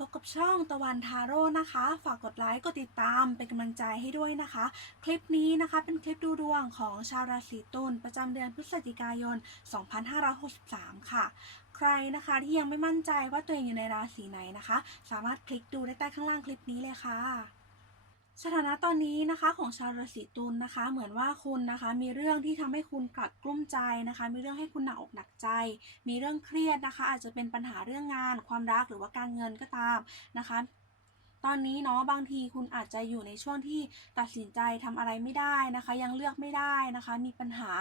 พบกับช่องตะวันทาโร่นะคะ ฝากกดไลค์กดติดตามเป็นกำลังใจให้ด้วยนะคะ คลิปนี้นะคะเป็นคลิปดูดวงของชาวราศีตุลประจำเดือนพฤศจิกายน 2563 ค่ะ ใครนะคะที่ยังไม่มั่นใจว่าตัวเองอยู่ในราศีไหนนะคะ สามารถคลิกดูได้ใต้ข้างล่างคลิปนี้เลยค่ะ สถานะตอนนี้นะคะของชาวราศีตุลนะคะ เหมือนว่าคุณนะคะ มีเรื่องที่ทำให้คุณกลัดกลุ้มใจนะคะ มีเรื่องให้คุณหนักอกหนักใจ มีเรื่องเครียดนะคะ อาจจะเป็นปัญหาเรื่องงาน ความรักหรือว่าการเงินก็ตามนะคะ ตอนนี้เนาะบางทีคุณอาจจะอยู่ในช่วงที่ตัดสินใจทำอะไรไม่ได้นะคะ ยังเลือกไม่ได้นะคะ มีปัญหา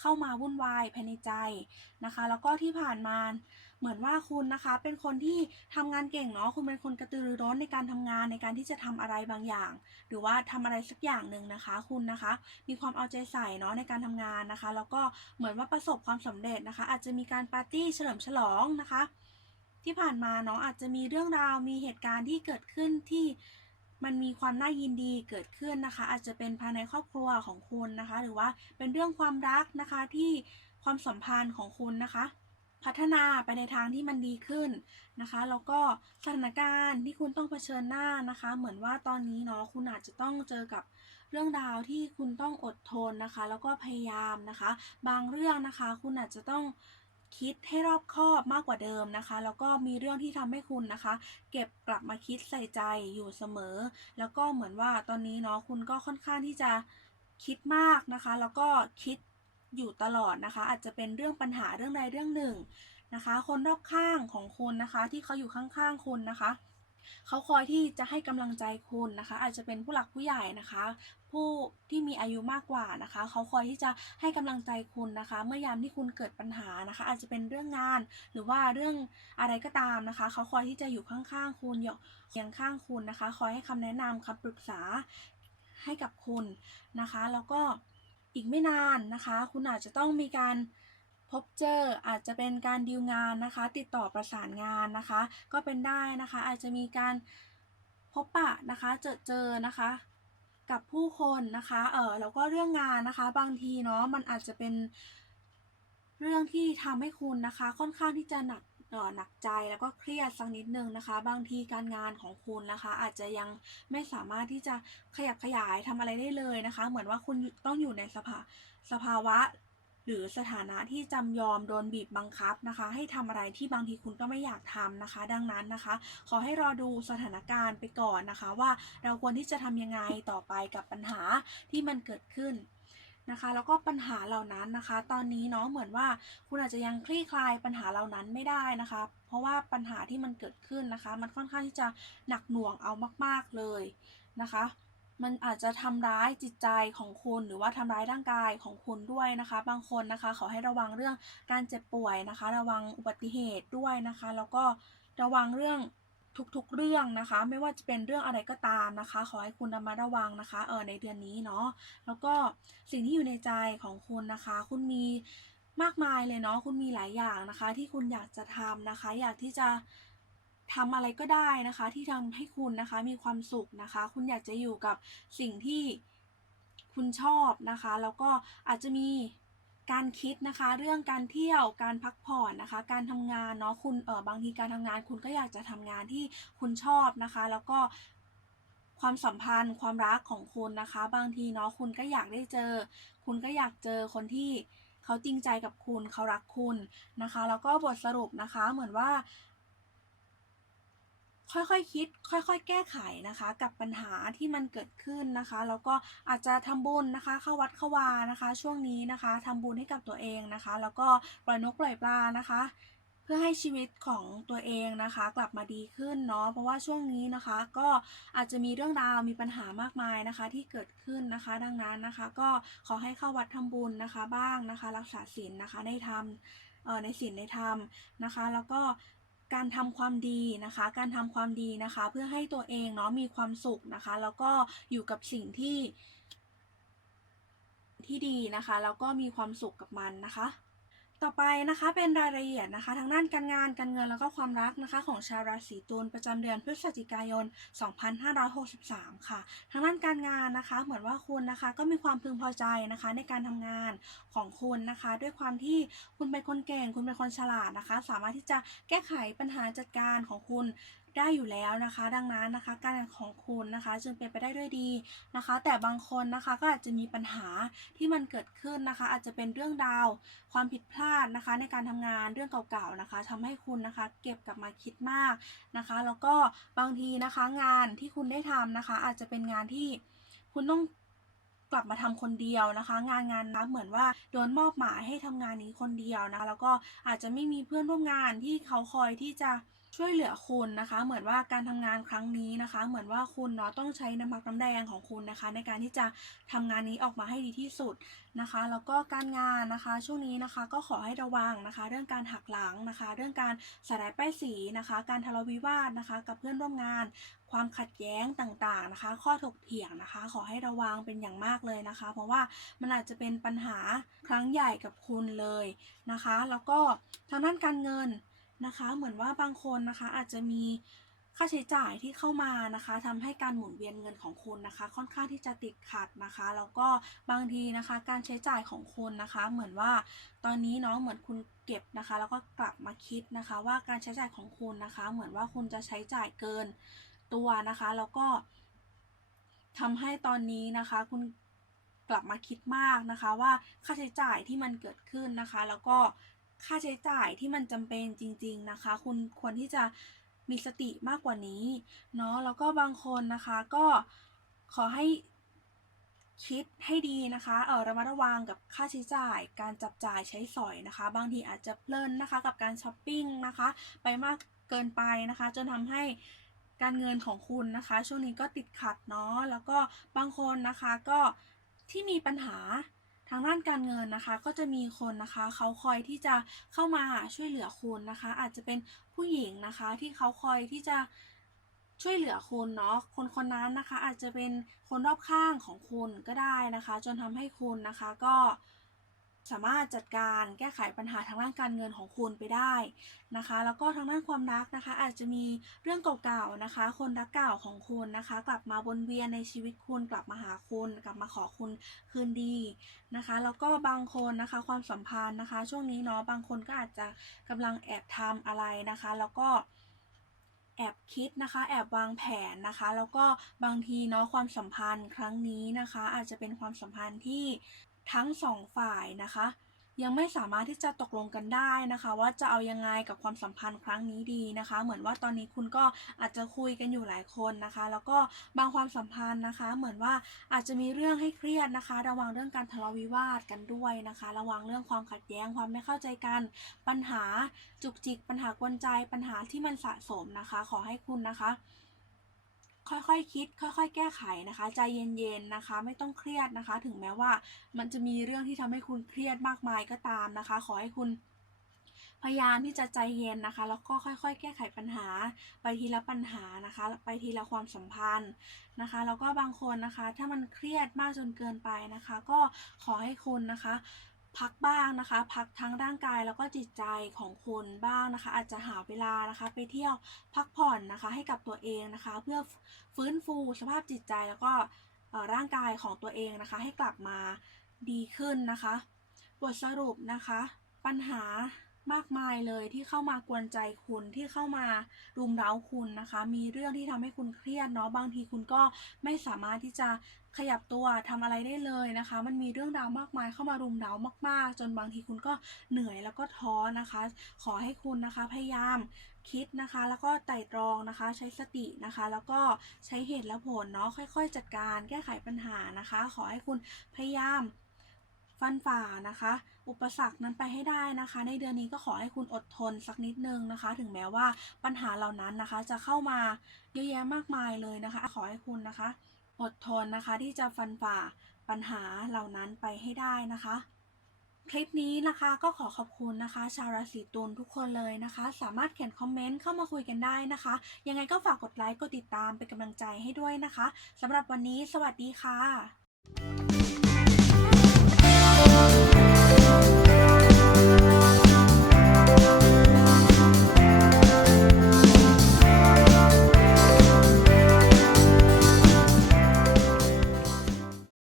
เข้ามาวุ่นวายภายในใจนะคะ แล้วก็ที่ผ่านมา เหมือนว่าคุณนะคะ เป็นคนที่ทำงานเก่งเนาะคุณเป็นคนกระตือรือร้นในการทำงานในการที่จะทำอะไรบางอย่าง หรือว่าทำอะไรสักอย่างหนึ่งนะคะ คุณนะคะ มีความเอาใจใส่เนาะในการทำงานนะคะ แล้วก็เหมือนว่าประสบความสำเร็จนะคะ อาจจะมีการปาร์ตี้เฉลิมฉลองนะคะ ที่ผ่านมาเนาะอาจจะมีเรื่องราวมีเหตุการณ์ที่เกิดขึ้นที่มันมีความน่ายินดีเกิดขึ้นนะคะ อาจจะเป็นภายในครอบครัวของคุณนะคะ หรือว่าเป็นเรื่องความรักนะคะที่ความสัมพันธ์ของคุณนะคะ พัฒนาไปในทางที่มันดีขึ้นนะคะแล้วก็สถานการณ์ที่คุณต้องเผชิญหน้านะคะ เหมือนว่าตอนนี้เนาะคุณอาจจะต้องเจอกับเรื่องราวที่คุณต้องอดทนนะคะ แล้วก็พยายามนะคะ บางเรื่องนะคะ คุณอาจจะต้องคิดให้รอบคอบมากกว่าเดิมนะคะ แล้วก็มีเรื่องที่ทำให้คุณนะคะ เก็บกลับมาคิดใส่ใจอยู่เสมอ แล้วก็เหมือนว่าตอนนี้เนาะคุณก็ค่อนข้างที่จะคิดมากนะคะ แล้วก็คิด อยู่ตลอดนะคะ อาจจะเป็นเรื่องปัญหาเรื่องใดเรื่องหนึ่งนะคะ คนรอบข้างของคุณนะคะ ที่เขาอยู่ข้างๆคุณนะคะเขาคอยที่จะให้กำลังใจคุณนะคะ อาจจะเป็นผู้หลักผู้ใหญ่นะคะ ผู้ที่มีอายุมากกว่านะคะ เขาคอยที่จะให้กำลังใจคุณนะคะ เมื่อยามที่คุณเกิดปัญหานะคะ อาจจะเป็นเรื่องงานหรือว่าเรื่องอะไรก็ตามนะคะ เขาคอยที่จะอยู่ข้างๆคุณอยู่เคียงข้างคุณนะคะ คอยให้คำแนะนำคำปรึกษาให้กับคุณนะคะ แล้วก็ อีกไม่นานนะคะ คุณอาจจะต้องมีการพบเจออาจจะเป็นการดีลงานนะคะ ติดต่อประสานงานนะคะ ก็เป็นได้นะคะ อาจจะมีการพบปะนะคะเจอเจอนะคะ กับผู้คนนะคะเออแล้วก็เรื่องงานนะคะ บางทีเนาะมันอาจจะเป็นเรื่องที่ทำให้คุณนะคะ ค่อนข้างที่จะหนัก หนักใจแล้วก็เครียดสักนิดนึงนะคะ บางทีการงานของคุณนะคะ อาจจะยังไม่สามารถที่จะขยับขยายทำอะไรได้เลยนะคะ เหมือนว่าคุณต้องอยู่ในสภาสภาวะ หรือสถานะที่จำยอมโดนบีบบังคับนะคะ ให้ทำอะไรที่บางทีคุณก็ไม่อยากทำนะคะ ดังนั้นนะคะ ขอให้รอดูสถานการณ์ไปก่อนนะคะ ว่าเราควรที่จะทำยังไงต่อไปกับปัญหาที่มันเกิดขึ้น นะคะ แล้วก็ปัญหาเหล่านั้นนะคะ ตอนนี้เนาะเหมือนว่าคุณอาจจะยังคลี่คลายปัญหาเหล่านั้นไม่ได้นะคะ เพราะว่าปัญหาที่มันเกิดขึ้นนะคะ มันค่อนข้างที่จะหนักหน่วงเอามาก ๆเลยนะคะมันอาจจะทำร้ายจิตใจของคุณหรือว่าทำร้ายร่างกายของคุณด้วยนะคะ บางคนนะคะขอให้ระวังเรื่องการเจ็บป่วยนะคะ ระวังอุบัติเหตุด้วยนะคะ แล้วก็ระวังเรื่อง ทุกๆเรื่องนะคะ ไม่ว่าจะเป็นเรื่องอะไรก็ตามนะคะ ขอให้คุณระมัดระวังนะคะเออในเดือนนี้เนาะแล้วก็สิ่งที่อยู่ในใจของคุณนะคะ คุณมีมากมายเลยเนาะคุณมีหลายอย่างนะคะ ที่คุณอยากจะทำนะคะ อยากที่จะทำอะไรก็ได้นะคะ ที่ทำให้คุณนะคะมีความสุขนะคะ คุณอยากจะอยู่กับสิ่งที่คุณชอบนะคะ แล้วก็อาจจะมี การคิดนะคะ เรื่องการเที่ยวการพักผ่อนนะคะ การทำงานเนาะคุณเออบางทีการทำงาน คุณก็อยากจะทำงานที่คุณชอบนะคะ แล้วก็ความสัมพันธ์ ความรักของคุณนะคะ บางทีเนาะคุณก็อยากได้เจอ คุณก็อยากเจอคนที่เขาจริงใจกับคุณเขารักคุณนะคะ แล้วก็บทสรุปนะคะเหมือนว่า ค่อยๆคคิด ค่อยๆ แก้ไขนะคะ กับปัญหาที่มันเกิดขึ้นนะคะ แล้วก็อาจจะทำบุญนะคะ เข้าวัดเข้าวานะคะ ช่วงนี้นะคะทำบุญให้กับตัวเองนะคะ แล้วก็ปล่อยนกปล่อยปลานะคะเพื่อให้ชีวิตของตัวเองนะคะ กลับมาดีขึ้นเนาะเพราะว่าช่วงนี้นะคะ ก็อาจจะมีเรื่องราวมีปัญหามากมายนะคะ ที่เกิดขึ้นนะคะ ดังนั้นนะคะ ก็ขอให้เข้าวัดทำบุญนะคะ บ้างนะคะ รักษาศีลนะคะในธรรมเอ่อในศีลในธรรมนะคะ แล้วก็ การทำความดีนะคะ การทำความดีนะคะ เพื่อให้ตัวเองเนาะมีความสุขนะคะ แล้วก็อยู่กับสิ่งที่ที่ดีนะคะ แล้วก็มีความสุขกับมันนะคะ ต่อไปนะคะเป็นรายละเอียดนะคะทางด้านการงานการเงินแล้วก็ความรักนะคะของชาวราศีตุลประจำเดือนพฤศจิกายน 2563 ค่ะ ทางด้านการงานนะคะเหมือนว่าคุณนะคะก็มีความพึงพอใจนะคะในการทำงานของคุณนะคะ ด้วยความที่คุณเป็นคนเก่ง คุณเป็นคนฉลาดนะคะ สามารถที่จะแก้ไขปัญหาจัดการของคุณ ได้อยู่แล้วนะคะ ดังนั้นนะคะ การงานของคุณนะคะ จึงเป็นไปได้ด้วยดีนะคะ แต่บางคนนะคะก็อาจจะมีปัญหาที่มันเกิดขึ้นนะคะ อาจจะเป็นเรื่องราว ความผิดพลาดนะคะ ในการทำงานเรื่องเก่าๆนะคะทำให้คุณนะคะ เก็บกลับมาคิดมากนะคะ แล้วก็บางทีนะคะงานที่คุณได้ทำนะคะ อาจจะเป็นงานที่คุณต้องกลับมาทำคนเดียวนะคะ งานงานนะเหมือนว่าโดนมอบหมายให้ทำงานนี้คนเดียวนะะแล้วก็อาจจะไม่มีเพื่อนร่วมงานที่เขาคอยที่จะ ช่วยเหลือคุณนะคะ เหมือนว่าการทำงานครั้งนี้นะคะ เหมือนว่าคุณเนาะต้องใช้น้ำพักน้ำแดงของคุณนะคะ ในการที่จะทำงานนี้ออกมาให้ดีที่สุดนะคะ แล้วก็การงานนะคะ ช่วงนี้นะคะก็ขอให้ระวังนะคะ เรื่องการหักหลังนะคะ เรื่องการสลายป้ายสีนะคะ การทะเลาะวิวาทนะคะ กับเพื่อนร่วมงาน ความขัดแย้งต่างๆนะคะ ข้อถกเถียงนะคะ ขอให้ระวังเป็นอย่างมากเลยนะคะ เพราะว่ามันอาจจะเป็นปัญหาครั้งใหญ่กับคุณเลยนะคะ แล้วก็ทางด้านการเงิน นะคะ เหมือนว่าบางคนนะคะอาจจะมีค่าใช้จ่ายที่เข้ามานะคะทำให้การหมุนเวียนเงินของคุณนะคะ ค่อนข้างที่จะติดขัดนะคะ แล้วก็บางทีนะคะ การใช้จ่ายของคุณนะคะ เหมือนว่าตอนนี้เนาะเหมือนคุณเก็บนะคะ แล้วก็กลับมาคิดนะคะ ว่าการใช้จ่ายของคุณนะคะ เหมือนว่าคุณจะใช้จ่ายเกินตัวนะคะ แล้วก็ทำให้ตอนนี้นะคะคุณกลับมาคิดมากนะคะ ว่าค่าใช้จ่ายที่มันเกิดขึ้นนะคะ แล้วก็ ค่าใช้จ่ายที่มันจำเป็นจริง ๆนะคะ คุณควรที่จะมีสติมากกว่านี้เนาะแล้วก็บางคนนะคะก็ขอให้คิดให้ดีนะคะเออระมัดระวังกับค่าใช้จ่าย การจับจ่ายใช้สอยนะคะ บางทีอาจจะเพลินนะคะกับการช้อปปิ้งนะคะ ไปมากเกินไปนะคะ จนทำให้การเงินของคุณนะคะ ช่วงนี้ก็ติดขัดเนาะแล้วก็บางคนนะคะก็ที่มีปัญหา ทางด้านการเงินนะคะ ก็จะมีคนนะคะเขาคอยที่จะเข้ามาช่วยเหลือคุณนะคะ อาจจะเป็นผู้หญิงนะคะที่เขาคอยที่จะช่วยเหลือคุณเนาะคนคนนั้นนะคะ อาจจะเป็นคนรอบข้างของคุณก็ได้นะคะ จนทำให้คุณนะคะก็ สามารถจัดการแก้ไขปัญหาทางด้านการเงินของคุณไปได้นะคะ แล้วก็ทางด้านความรักนะคะ อาจจะมีเรื่องเก่าๆนะคะ คนรักเก่าของคุณนะคะ กลับมาวนเวียนในชีวิตคุณกลับมาหาคุณ กลับมาขอคุณคืนดีนะคะ แล้วก็บางคนนะคะความสัมพันธ์นะคะ ช่วงนี้เนาะบางคนก็อาจจะกำลังแอบทำอะไรนะคะ แล้วก็แอบคิดนะคะ แอบวางแผนนะคะ แล้วก็บางทีเนาะความสัมพันธ์ครั้งนี้นะคะ อาจจะเป็นความสัมพันธ์ที่ ทั้งสองฝ่ายนะคะ ยังไม่สามารถที่จะตกลงกันได้นะคะ ว่าจะเอายังไงกับความสัมพันธ์ครั้งนี้ดีนะคะ เหมือนว่าตอนนี้คุณก็อาจจะคุยกันอยู่หลายคนนะคะ แล้วก็บางความสัมพันธ์นะคะ เหมือนว่าอาจจะมีเรื่องให้เครียดนะคะ ระวังเรื่องการทะเลาะวิวาทกันด้วยนะคะ ระวังเรื่องความขัดแย้งความไม่เข้าใจกัน ปัญหาจุกจิก ปัญหากวนใจ ปัญหาที่มันสะสมนะคะ ขอให้คุณนะคะ ค่อยๆคคิด ค่อย ๆ แก้ไขนะคะ ใจเย็นๆนะคะ ไม่ต้องเครียดนะคะ ถึงแม้ว่ามันจะมีเรื่องที่ทำให้คุณเครียดมากมายก็ตามนะคะ ขอให้คุณพยายามที่จะใจเย็นนะคะ แล้วก็ค่อยๆ แก้ไขปัญหา ไปทีละปัญหานะคะ ไปทีละความสัมพันธ์นะคะ แล้วก็บางคนนะคะ ถ้ามันเครียดมากจนเกินไปนะคะ ก็ขอให้คุณนะคะ พักบ้างนะคะ พักทั้งร่างกายแล้วก็จิตใจของคุณบ้างนะคะ อาจจะหาเวลานะคะ ไปเที่ยวพักผ่อนนะคะ ให้กับตัวเองนะคะ เพื่อฟื้นฟูสภาพจิตใจแล้วก็ร่างกายของตัวเองนะคะ ให้กลับมาดีขึ้นนะคะ บทสรุปนะคะ ปัญหามากมายเลยที่เข้ามากวนใจคุณที่เข้ามารุมเร้าคุณนะคะ มีเรื่องที่ทำให้คุณเครียดเนาะบางทีคุณก็ไม่สามารถที่จะ ขยับตัวทำอะไรได้เลยนะคะ มันมีเรื่องราวมากมายเข้ามารุมเร้ามาก ๆ จนบางทีคุณก็เหนื่อยแล้วก็ท้อนะคะ ขอให้คุณนะคะพยายามคิดนะคะ แล้วก็ไตร่ตรองนะคะ ใช้สตินะคะ แล้วก็ใช้เหตุและผลเนาะค่อยๆ จัดการแก้ไขปัญหานะคะ ขอให้คุณพยายามฟันฝ่านะคะ อุปสรรคนั้นไปให้ได้นะคะ ในเดือนนี้ก็ขอให้คุณอดทนสักนิดนึงนะคะ ถึงแม้ว่าปัญหาเหล่านั้นนะคะ จะเข้ามาเยอะแยะมากมายเลยนะคะ ขอให้คุณนะคะ อดทนนะคะที่จะฟันฝ่าปัญหาเหล่านั้นไปให้ได้นะคะ คลิปนี้นะคะก็ขอขอบคุณนะคะ ชาวราศีตุลทุกคนเลยนะคะ สามารถเขียนคอมเมนต์เข้ามาคุยกันได้นะคะ ยังไงก็ฝากกดไลค์กดติดตามเป็นกำลังใจให้ด้วยนะคะสำหรับวันนี้สวัสดีค่ะ